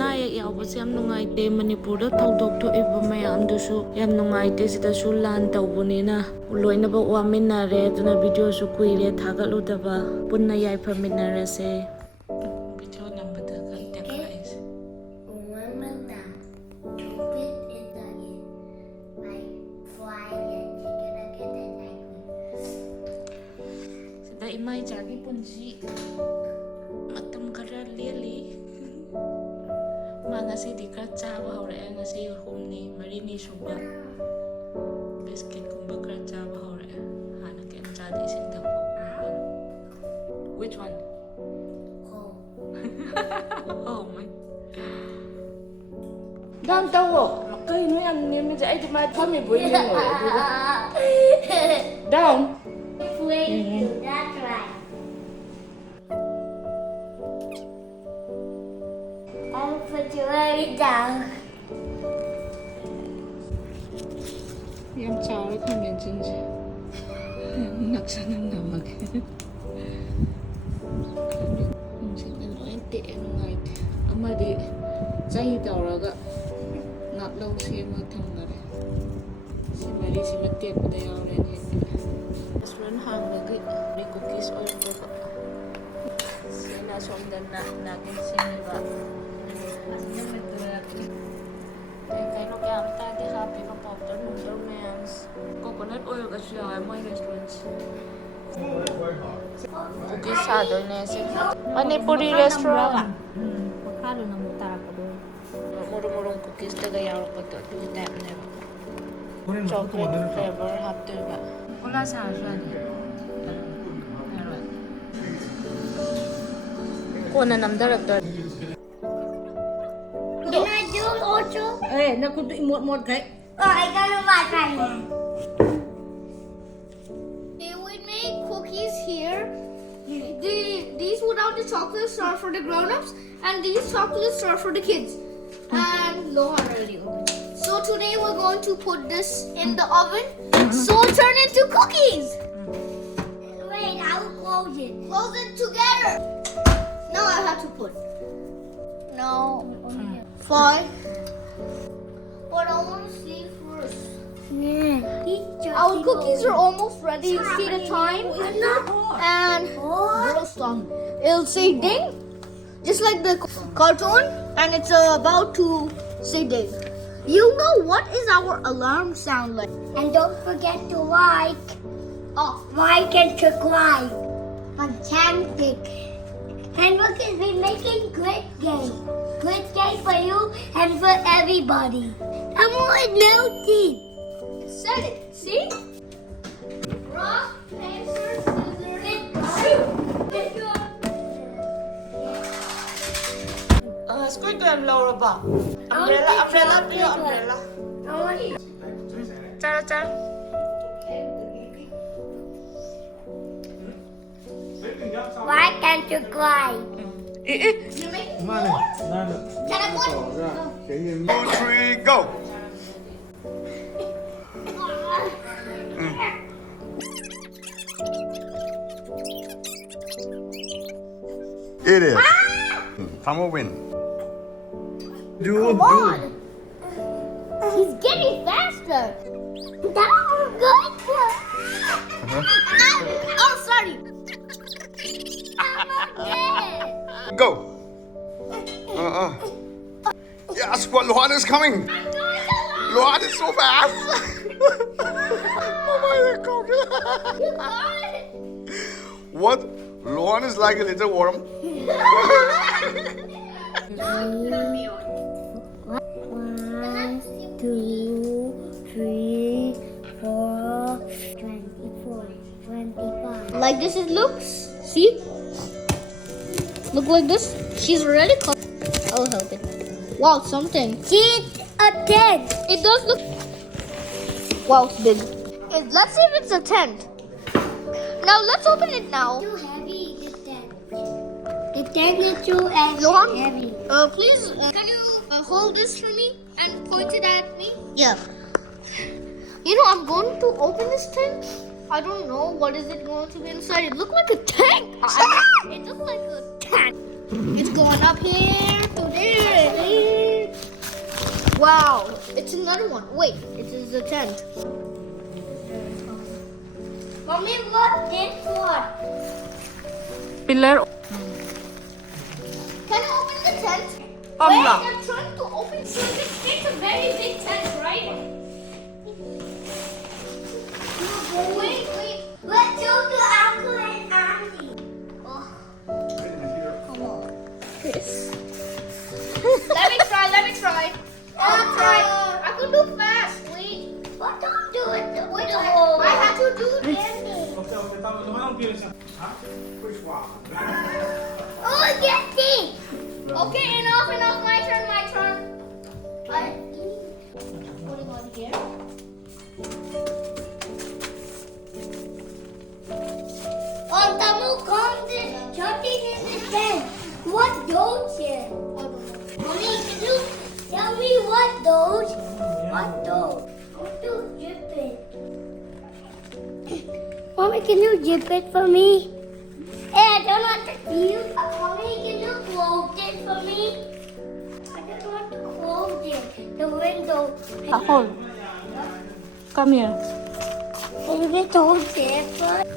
ꯑꯅꯥ ꯑꯌꯦꯛ ꯌꯥꯎꯕꯁꯦ ꯌꯥꯝ ꯅꯨꯡꯉꯥꯏꯇꯦ ꯃꯅꯤꯄꯨꯔꯗ ꯊꯧꯗꯣꯛ ꯊꯣꯛꯏꯕ ꯃꯌꯥꯝꯗꯨꯁꯨ ꯌꯥꯝ ꯅꯨꯡꯉꯥꯏꯇꯦ ꯁꯤꯗꯁꯨ ꯂꯥꯟ ꯇꯧꯕꯅꯤꯅ ꯂꯣꯏꯅꯕ ꯋꯥꯃꯤꯟꯅꯔꯦ ꯑꯗꯨꯅ ꯚꯤꯗꯤꯑꯣꯁꯨ ꯀꯨꯏꯔꯦ ꯊꯥꯒꯠꯂꯨꯗꯕ ꯄꯨꯟꯅ ꯌꯥꯏꯐꯃꯤꯟꯅꯔꯁꯦ ꯚꯤꯗꯤꯑꯣ ꯅꯝꯕꯗ ꯈꯪꯇꯦ ꯑꯩꯁꯦ ꯁꯤꯗ ꯏꯃꯥ ꯏꯆꯥꯒꯤ ꯄꯨꯟꯁꯤ matam khara leli ma ngasidi khara chaba hore ngasi humni marini suba biscuit kumba khara chaba hore hana kem chadi sing thakko which one oh my dam tawo kai no yam nem je ai ma thami boi ni ngoi down that's right I'll put you right down. Yam chawle khamen chinje. Naksa nang namage. Sing loi te ngai te. Amadi chai tawraga ngap lo sema thamgare. Simari simate pada yawre ne. Restaurant hang lagi ni cookies oil ko. Sina somdan na nagin simiba. Kaino kaya ang tadi happy pa powder noodle mayams coconut oil kasi yung mga restaurants cookies sado nese Manipuri restaurant makalo na mo tara ko doon murong cookies taga yaw ko to di type na chocolate flavor hapto ba wala sa asan ko na namdarat Can I do it also? Eh, nakuto imot-mot kay. Oh, I got a lot right now. They would make cookies here. These without the chocolates are for the grown-ups, and these chocolates are for the kids. And Lohan already opened. So today we're going to put this in the oven, so it'll turn into cookies. Wait, I'll close it. Close it together. Now I have to put. Now, 5. But I want to see first. Yeah. Our cookies are almost ready. You see the time, and it'll say ding, just like the cartoon, and it's about to say ding. You know what is our alarm sound like? And don't forget to like and subscribe. Fantastic. And look at me making great game. Great game for you and for everybody. I'm on no teeth. Set it. See? Rock, paper, scissors, shoot. squid gram lower ba umbrella piyo umbrella Cha Like and subscribe. 2, 3, go! It is. Farmer win. Come on. He's getting faster. That was good. Oh, sorry. Go! Yes, but Luan is coming! Luan is so fast! Oh my God! What? Luan is like a little worm. 1, 2, 3, 4, 24, 25. Like this it looks. See? Look like this. She's already cooked. I'll help it. Wow, something. It's a 10. It does look. Wow, it's big. Let's see if it's a 10. Now let's open it now. Too heavy, the 10. The 10 is too Lohan, heavy. please, can you hold this for me and point it at me? Yeah. You know, I'm going to open this thing. I don't know what is it going to be inside. It looked like a tank. It looked like a tank. It's going up here to there. Wow, it's another one. Wait, it is a tent. Mommy, what this one? Pillar. Can you open the tent? Oh, Wait, no. I'm trying to open so it's a very big tent, right? Wait. Let's go to Uncle and Auntie. Oh. Come on. Let me try. I'll try. I can do fast. Wait. What don't do it the Wait, whole. I have to do this. Oh, get this. Okay, enough. My turn. Putting on here. On Tamu comes in, jumping in the tent. What those here? Mommy, can you tell me what those? What those? How to zip it? Mommy, can you zip it for me? Hey, I don't want to feel. Mommy, can you close it for me? I don't want to close it. The window. Hold. Come here. Can you get the whole zip first?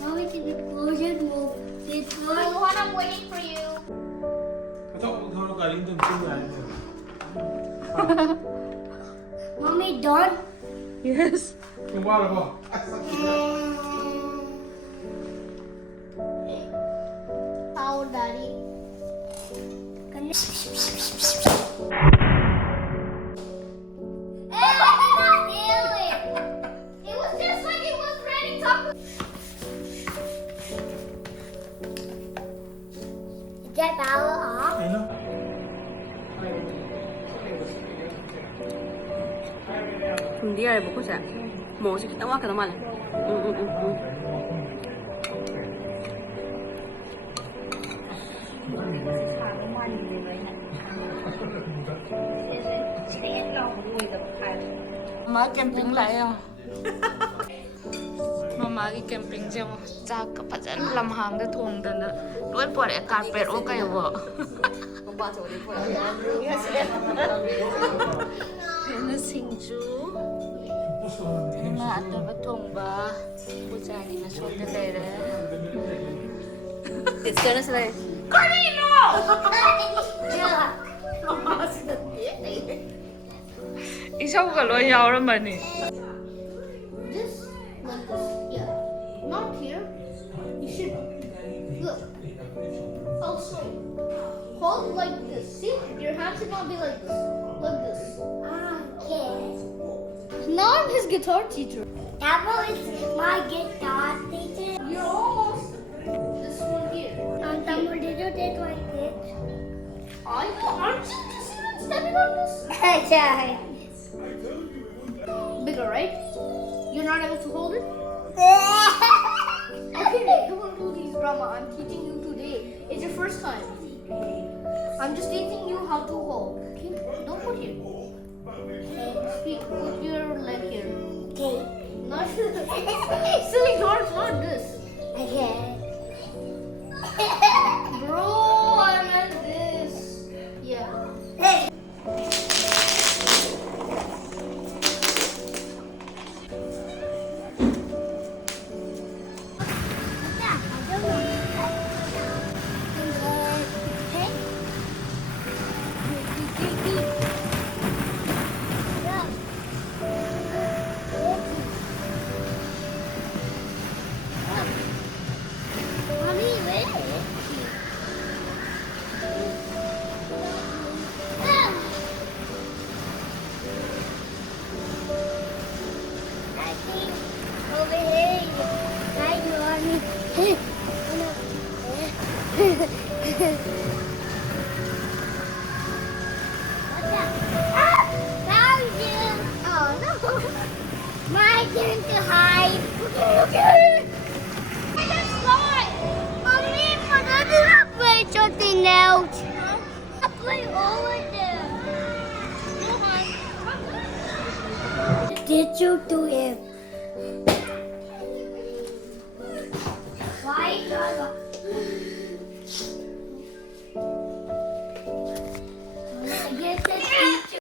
Mommy, can you close it? Move this one. Luhan, I'm waiting for you. Mommy, done? Yes. How, Daddy? Can you... Hey, I did not do it. It was just like it was raining chocolate. Get power off. Hindi ay buko siya. Mo si kita ka naman. Mama camping lại không? Mama cái camping chứ không? Cha cái phát triển làm hàng cái thùng đó nữa. Đuôi bỏ để carpet ô cái vợ. Nó sinh chú. Nhưng mà ăn được cái thùng ba. Bố cha thì nó xuống cái này đấy. It's gonna say. Isau cả lối nhau đó mà nè. This, like this, yeah. Not here. You should look. Also, hold like this. See, your hands should not be like this. Like this. Okay. Now I'm his guitar teacher. That was my guitar teacher. You're almost this one here. And someone did you take like this? I know. Aren't you just even stepping on this? Sorry. Bigger, right? You're not able to hold it? Okay, don't do these, Grandma. I'm teaching you today. It's your first time. I'm just teaching you how to hold. Okay? Don't put here. Speak. Put your leg here. Okay. Not silly George, not this. Okay. Bro, I meant this. Yeah. Mommy, wait. I think over here, right, Mommy. Found you. Oh no. My turn to hide. Okay. I just slide. Mommy, but I did not play something else. I play over there. Did you do it?